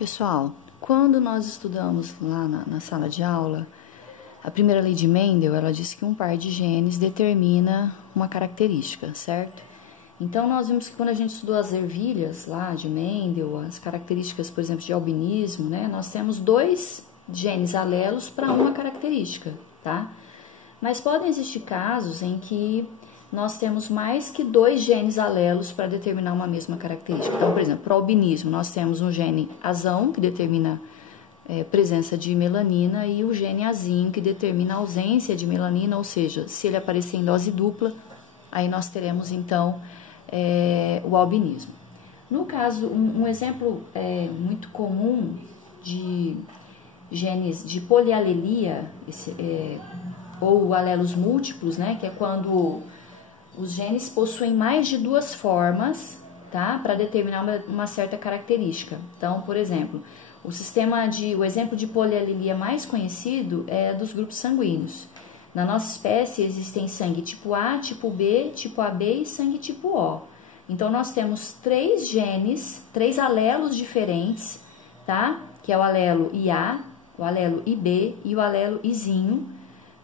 Pessoal, quando nós estudamos lá na sala de aula, a primeira lei de Mendel, ela diz que um par de genes determina uma característica, certo? Então, nós vimos que quando a gente estudou as ervilhas lá de Mendel, as características, por exemplo, de albinismo, né? Nós temos dois genes alelos para uma característica, tá? Mas podem existir casos em que nós temos mais que dois genes alelos para determinar uma mesma característica. Então, por exemplo, para o albinismo, nós temos um gene azão, que determina presença de melanina, e o gene azinho, que determina a ausência de melanina, ou seja, se ele aparecer em dose dupla, aí nós teremos, então, o albinismo. No caso, um exemplo muito comum de genes de polialelia, ou alelos múltiplos, né, que é quando os genes possuem mais de duas formas, tá, para determinar uma certa característica. Então, por exemplo, o exemplo de polialelia mais conhecido é dos grupos sanguíneos. Na nossa espécie existem sangue tipo A, tipo B, tipo AB e sangue tipo O. Então, nós temos três genes, três alelos diferentes, tá, que é o alelo IA, o alelo IB e o alelo Izinho,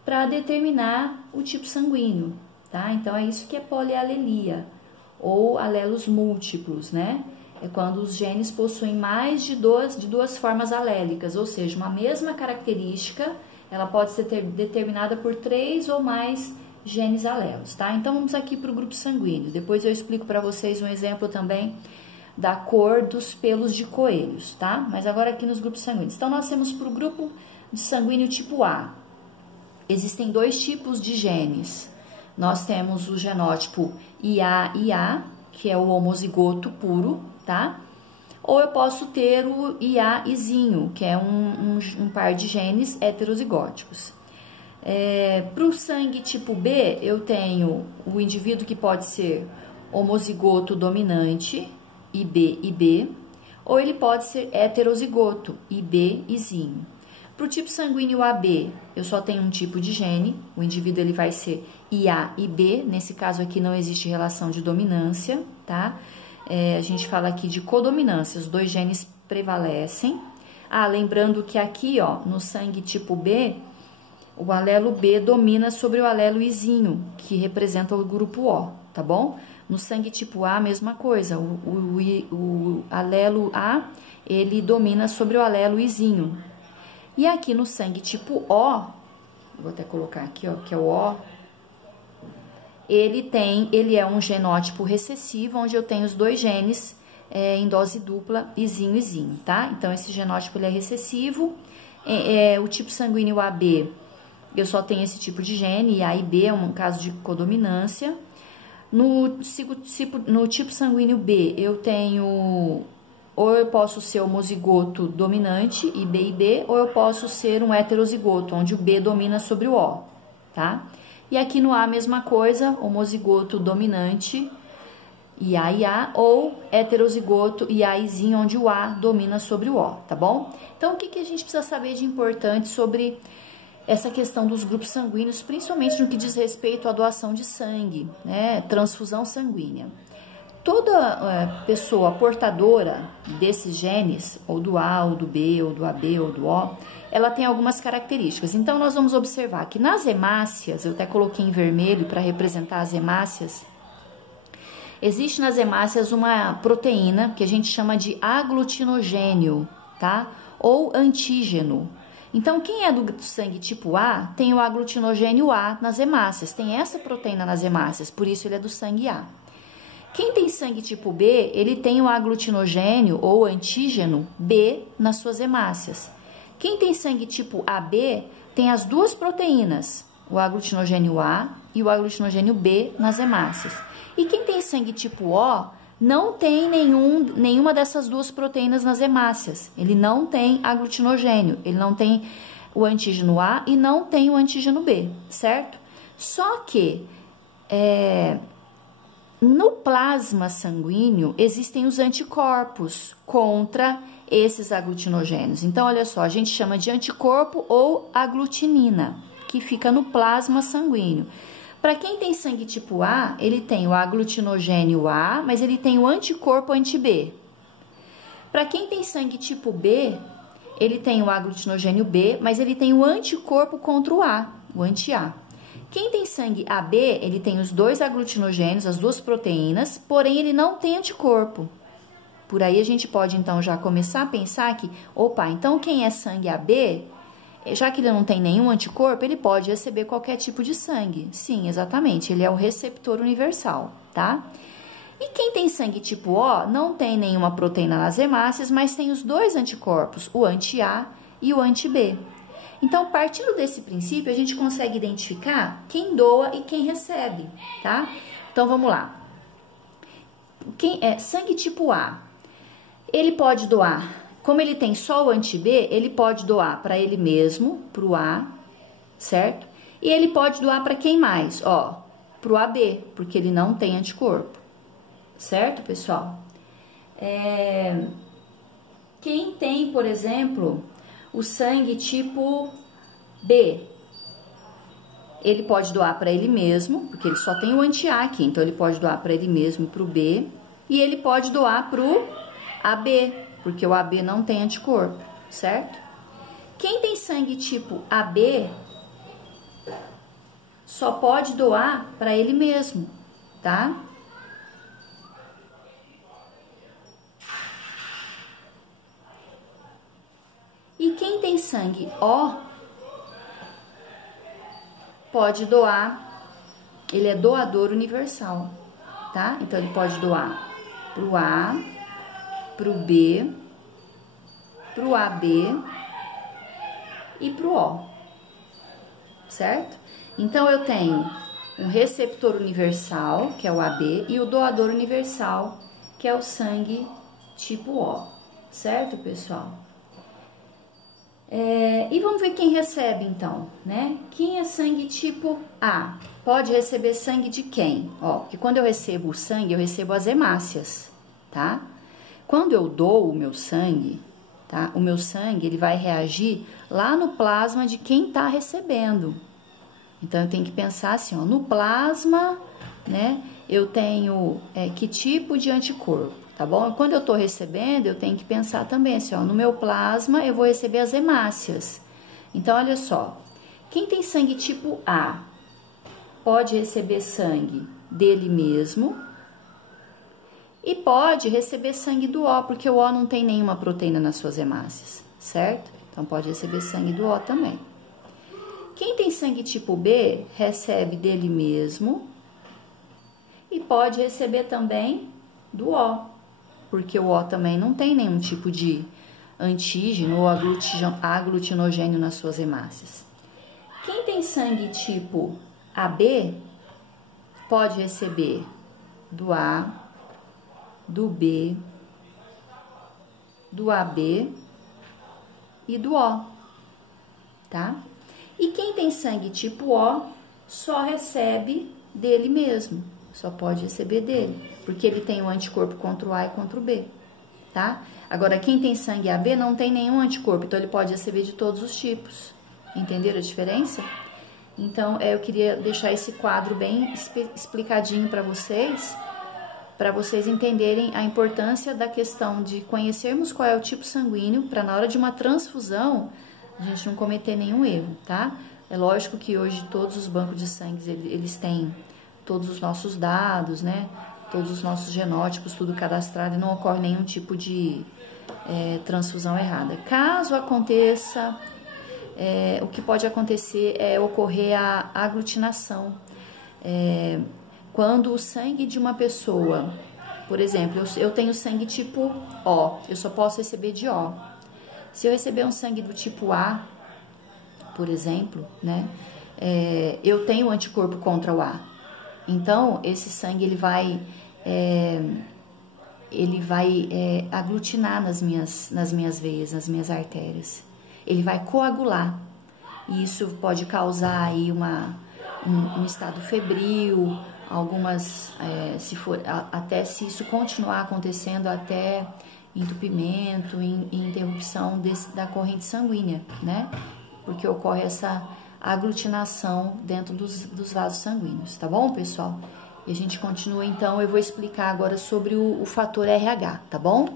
para determinar o tipo sanguíneo, tá? Então, é isso que é polialelia, ou alelos múltiplos, né? É quando os genes possuem mais de duas formas alélicas, ou seja, uma mesma característica, ela pode ser determinada por três ou mais genes alelos, tá? Então, vamos aqui para o grupo sanguíneo. Depois eu explico para vocês um exemplo também da cor dos pelos de coelhos, tá? Mas agora aqui nos grupos sanguíneos. Então, nós temos para o grupo de sanguíneo tipo A, existem dois tipos de genes. Nós temos o genótipo IA-IA, que é o homozigoto puro, tá? Ou eu posso ter o IA-Izinho, que é um par de genes heterozigóticos. Para o sangue tipo B, eu tenho o indivíduo que pode ser homozigoto dominante, IB-IB, ou ele pode ser heterozigoto, IB-Izinho. Para o tipo sanguíneo AB, eu só tenho um tipo de gene, o indivíduo ele vai ser IA e B, nesse caso aqui não existe relação de dominância, tá? A gente fala aqui de codominância, os dois genes prevalecem. Lembrando que aqui, ó, no sangue tipo B, o alelo B domina sobre o alelo Izinho, que representa o grupo O, tá bom? No sangue tipo A, a mesma coisa, o alelo A, ele domina sobre o alelo Izinho. E aqui no sangue tipo O, vou até colocar aqui, ó, que é o O, ele é um genótipo recessivo, onde eu tenho os dois genes em dose dupla, Izinho e Izinho, tá? Então, esse genótipo ele é recessivo. O tipo sanguíneo AB, eu só tenho esse tipo de gene, e A e B é um caso de codominância. No tipo sanguíneo B, eu tenho... Ou eu posso ser homozigoto dominante, IB e B, ou eu posso ser um heterozigoto, onde o B domina sobre o O, tá? E aqui no A, a mesma coisa, homozigoto dominante, IA e A, ou heterozigoto IAizinho, onde o A domina sobre o O, tá bom? Então, o que a gente precisa saber de importante sobre essa questão dos grupos sanguíneos, principalmente no que diz respeito à doação de sangue, né? Transfusão sanguínea. Toda pessoa portadora desses genes, ou do A, ou do B, ou do AB, ou do O, ela tem algumas características. Então, nós vamos observar que nas hemácias, eu até coloquei em vermelho para representar as hemácias, existe nas hemácias uma proteína que a gente chama de aglutinogênio, tá? Ou antígeno. Então, quem é do sangue tipo A, tem o aglutinogênio A nas hemácias, tem essa proteína nas hemácias, por isso ele é do sangue A. Quem tem sangue tipo B, ele tem o aglutinogênio ou antígeno B nas suas hemácias. Quem tem sangue tipo AB, tem as duas proteínas, o aglutinogênio A e o aglutinogênio B nas hemácias. E quem tem sangue tipo O, não tem nenhuma dessas duas proteínas nas hemácias. Ele não tem aglutinogênio, ele não tem o antígeno A e não tem o antígeno B, certo? Só que... no plasma sanguíneo, existem os anticorpos contra esses aglutinogênios. Então, olha só, a gente chama de anticorpo ou aglutinina, que fica no plasma sanguíneo. Para quem tem sangue tipo A, ele tem o aglutinogênio A, mas ele tem o anticorpo anti-B. Para quem tem sangue tipo B, ele tem o aglutinogênio B, mas ele tem o anticorpo contra o A, o anti-A. Quem tem sangue AB, ele tem os dois aglutinogênios, as duas proteínas, porém ele não tem anticorpo. Por aí a gente pode então já começar a pensar que, opa, então quem é sangue AB, já que ele não tem nenhum anticorpo, ele pode receber qualquer tipo de sangue. Sim, exatamente, ele é o receptor universal, tá? E quem tem sangue tipo O não tem nenhuma proteína nas hemácias, mas tem os dois anticorpos, o anti-A e o anti-B. Então, partindo desse princípio, a gente consegue identificar quem doa e quem recebe, tá? Então, vamos lá. Quem é sangue tipo A, ele pode doar, como ele tem só o anti-B, ele pode doar para ele mesmo, para o A, certo? E ele pode doar para quem mais? Ó, para o AB, porque ele não tem anticorpo. Certo, pessoal? Quem tem, por exemplo, o sangue tipo B, ele pode doar para ele mesmo, porque ele só tem o anti-A aqui, então ele pode doar para ele mesmo, para o B, e ele pode doar para o AB, porque o AB não tem anticorpo, certo? Quem tem sangue tipo AB, só pode doar para ele mesmo, tá? E quem tem sangue O, pode doar, ele é doador universal, tá? Então, ele pode doar pro A, pro B, pro AB e pro O, certo? Então, eu tenho um receptor universal, que é o AB, e o doador universal, que é o sangue tipo O, certo, pessoal? E vamos ver quem recebe, então, né? Quem é sangue tipo A? Pode receber sangue de quem? Ó, porque quando eu recebo o sangue, eu recebo as hemácias, tá? Quando eu dou o meu sangue, tá? O meu sangue, ele vai reagir lá no plasma de quem tá recebendo. Então, eu tenho que pensar assim, ó, no plasma, né? Eu tenho que tipo de anticorpo? Tá bom? Quando eu tô recebendo, eu tenho que pensar também assim, ó, no meu plasma eu vou receber as hemácias. Então, olha só, quem tem sangue tipo A pode receber sangue dele mesmo e pode receber sangue do O, porque o O não tem nenhuma proteína nas suas hemácias, certo? Então, pode receber sangue do O também. Quem tem sangue tipo B recebe dele mesmo e pode receber também do O, porque o O também não tem nenhum tipo de antígeno ou aglutinogênio nas suas hemácias. Quem tem sangue tipo AB pode receber do A, do B, do AB e do O, tá? E quem tem sangue tipo O só recebe dele mesmo. Só pode receber dele, porque ele tem um anticorpo contra o A e contra o B, tá? Agora, quem tem sangue AB não tem nenhum anticorpo, então ele pode receber de todos os tipos. Entenderam a diferença? Então, eu queria deixar esse quadro bem explicadinho para vocês entenderem a importância da questão de conhecermos qual é o tipo sanguíneo, para na hora de uma transfusão, a gente não cometer nenhum erro, tá? É lógico que hoje todos os bancos de sangue, eles têm todos os nossos dados, né? Todos os nossos genótipos, tudo cadastrado, e não ocorre nenhum tipo de transfusão errada. Caso aconteça, o que pode acontecer é ocorrer a aglutinação. Quando o sangue de uma pessoa, por exemplo, eu tenho sangue tipo O, eu só posso receber de O. Se eu receber um sangue do tipo A, por exemplo, né? Eu tenho anticorpo contra o A. Então, esse sangue, ele vai aglutinar nas minhas veias, nas minhas artérias. Ele vai coagular. E isso pode causar aí um estado febril, até se isso continuar acontecendo, até entupimento, interrupção da corrente sanguínea, né? Porque ocorre essa aglutinação dentro dos vasos sanguíneos, tá bom, pessoal? E a gente continua, então, eu vou explicar agora sobre o fator RH, tá bom?